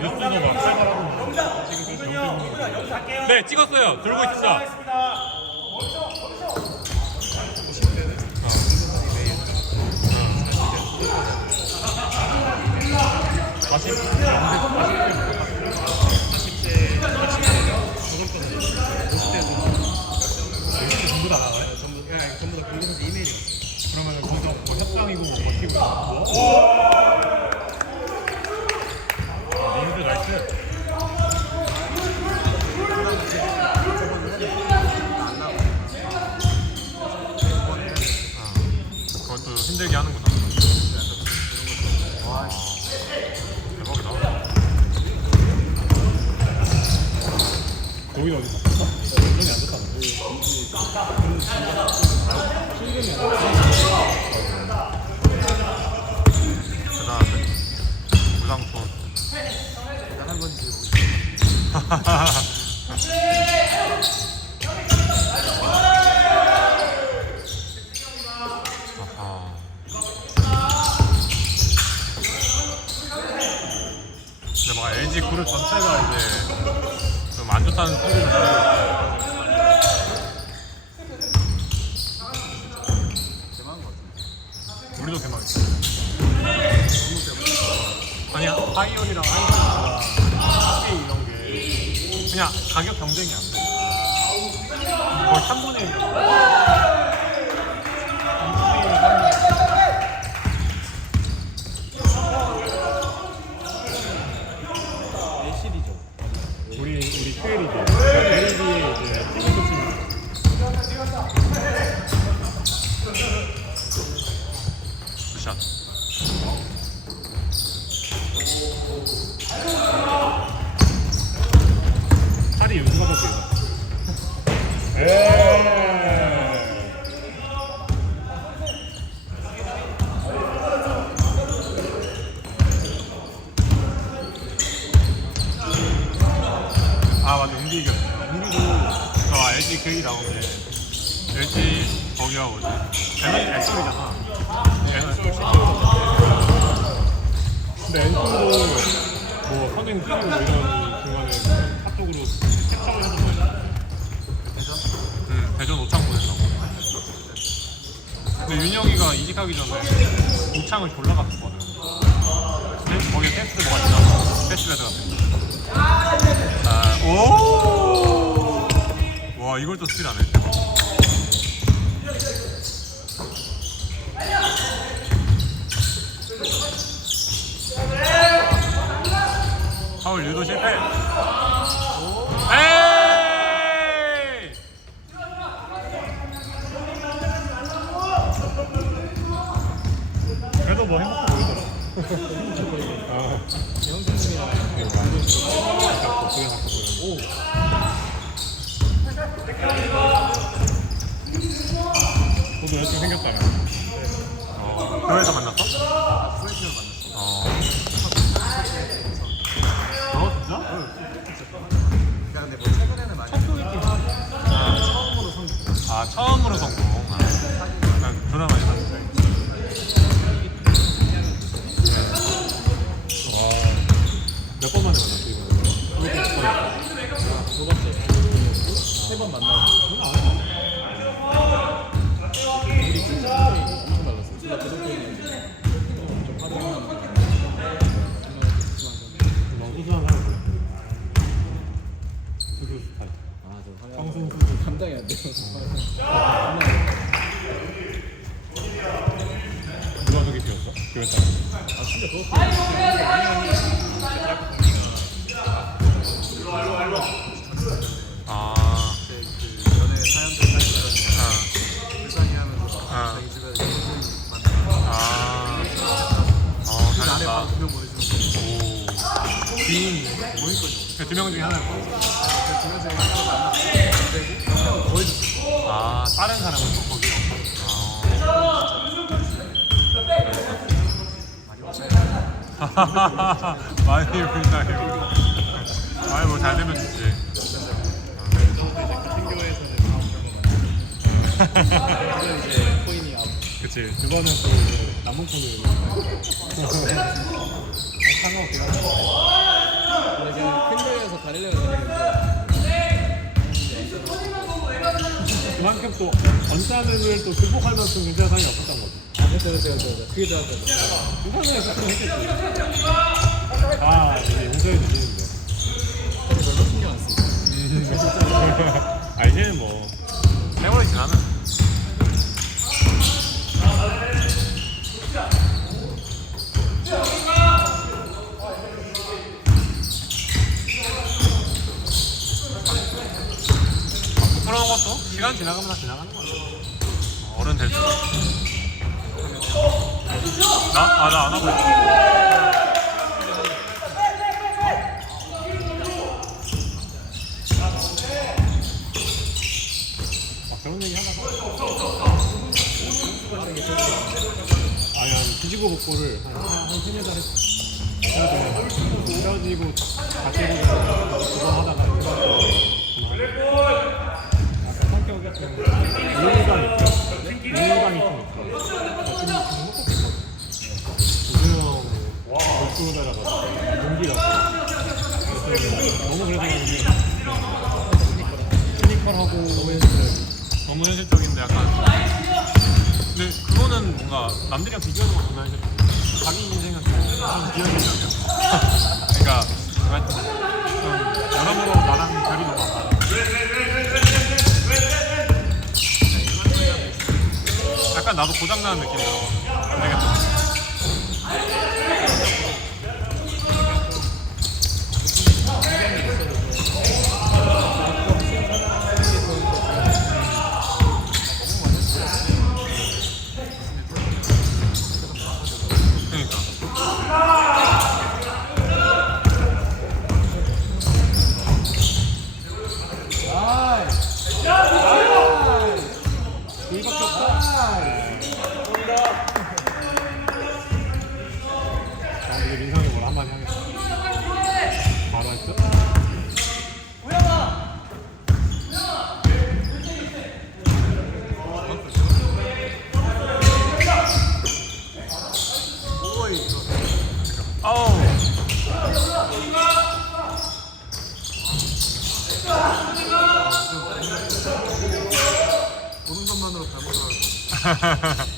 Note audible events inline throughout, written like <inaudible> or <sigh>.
뉴스도 막 살벌하고 지금 그 정film 네 찍었어요 들고 있습니다 다시 전부 다 나와요? 전부, 야, 전부 다 공동에서 이메일이 왔어요. 그러면 거기서 뭐 협상이고 뭐 버티고 있고. 아, 니들 나이스. 아, 그것도 힘들게 하는구나. 와, 대박이다. 거기 어디 갔어? 안. 대단한데? 무상촌. 대단한 건지 아하. 근데 뭔가 LG 그룹 전체가 이제 좀 그냥 가격 경쟁이 안 돼. 거의 3분의 1. 내실이죠. 우리 우리 큐엘이죠. LED에 이제 찍어서 치는. 굿샷. 팔이 이겼어 은비도 저 LG 게 LG 거기가 뭐지 애니 엑솔이잖아 근데 엔솔도 뭐 선행 뛰고 뭐 이런 중간에 카톡으로 캡처를 해준 대전? 응 대전 오창 보냈다고 근데 윤영이가 이직하기 전에 오창을 졸라 갔었거든 근데 거기에 테스트 뭐가 있나 테스트 베드 같은 거 아, 오! 와, 이걸 또 스틸하네. 유도 실패. 에이! 그래도 뭐 행복해 보이더라. 아. 형수님이랑 갖고 그게 갖고 보여. 오. 너도 여자친구 생겼다며. 어, 교회에서 만났어? 프렌치를 만났어. 어. 너 진짜? 그러니까 근데 뭐 최근에는 많이 아, 처음으로 성공. 아 처음으로 성공. 아. 난 드라마 많이 봤는데. 와. 몇 번 만에 만났어 이거? 두 번째. 세 번 만나고. 우리 진짜 엄청 달랐어. 진짜 그렇게 좀 하드한 너무 소소한 사람들. 수수 스타일. 아저 화면 평생 수수. 감당이 안 돼요. 누가 저기 비었어? 교회 사람. 아 진짜 그거 아. 그 연애 사연들 사연들 아. 불쌍해하면서 아. 자기 집에 만나. 아. 어, 그 안에 잘했다. 막 두명 보내주는 오. 귀인이네. 모일 거죠. 두 명 중에. 그. 되고 해줬어. 아, 다른 사람은 또 거기 없고. 아. 많이 불쌍해요. 아이, 뭐, 잘 되면 좋지. 그건 이제 코인이 아웃. 그치. 두 번은 또 이제 남은 코는. 상관없긴 하죠. 그만큼 또 언짢음을 또 극복할 만큼 괜찮은 상이 없었던 거지. 아 그렇죠 그렇죠 그렇죠 그게 했겠지. 아, 이제 용서해 주시는데. 별로 신경 안 쓰고 아, 이제는 뭐. <laughs> 세월이 지나면. 부끄러운 것도 시간 지나가면 다 지나가는 거야. 어, 어른 될수록. 나? 아, 나 안 하고 있어. 아, 그런 얘기. 아니, 아니. 헤어지고, 헤어지고, 다시 해보고, 그거 하다가, 우울감이 있어. 우울감이 좀 있어. 조수영, 골프로다가 용기가. 너무 그런지, 피니컬하고, 너무 현실적인데 약간 근데 그거는 뭔가 남들이랑 비교하는 거 보면 이제 자기 인생은 좀 비현실이 아니야 <laughs> 그러니까 여러모로 나랑 결이 너무 안 맞아 약간 나도 고장나는 느낌 들어 안 되겠다 그러니까 이밖에 없다. 아, 이제 민성이 뭘 한마디 하겠어. 바로 했어? 아우. 것만으로 잘못을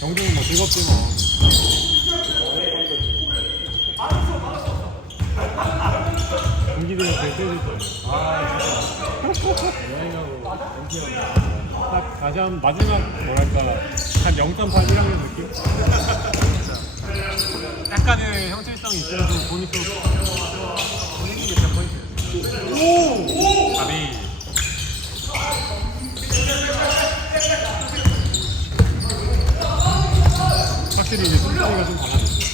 영준은 뭐 즐겁지 뭐. 세질 거예요. 여행하고 MT하고 딱한 마지막 뭐랄까 한 0.8 1학년 느낌? 약간의 형체성이 있어서 보니 또 분위기 몇 포인트. 오! 아니. 확실히 이제 손소리가 좀 달라졌어.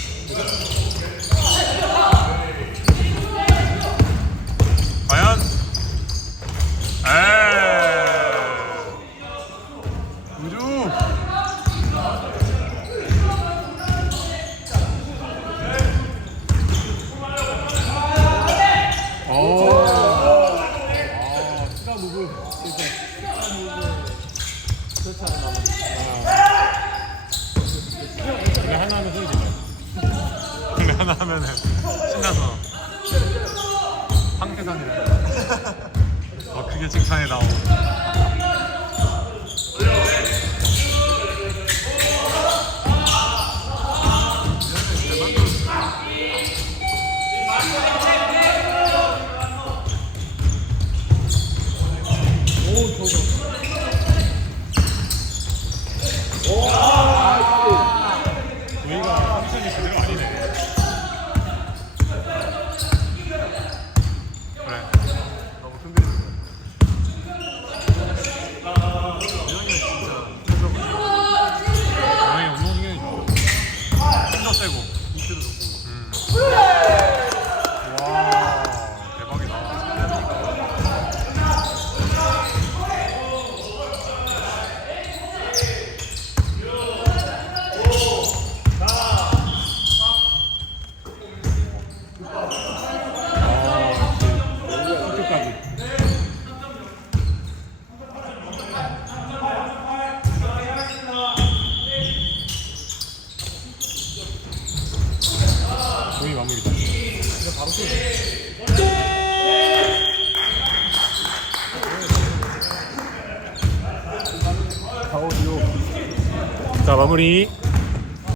마무리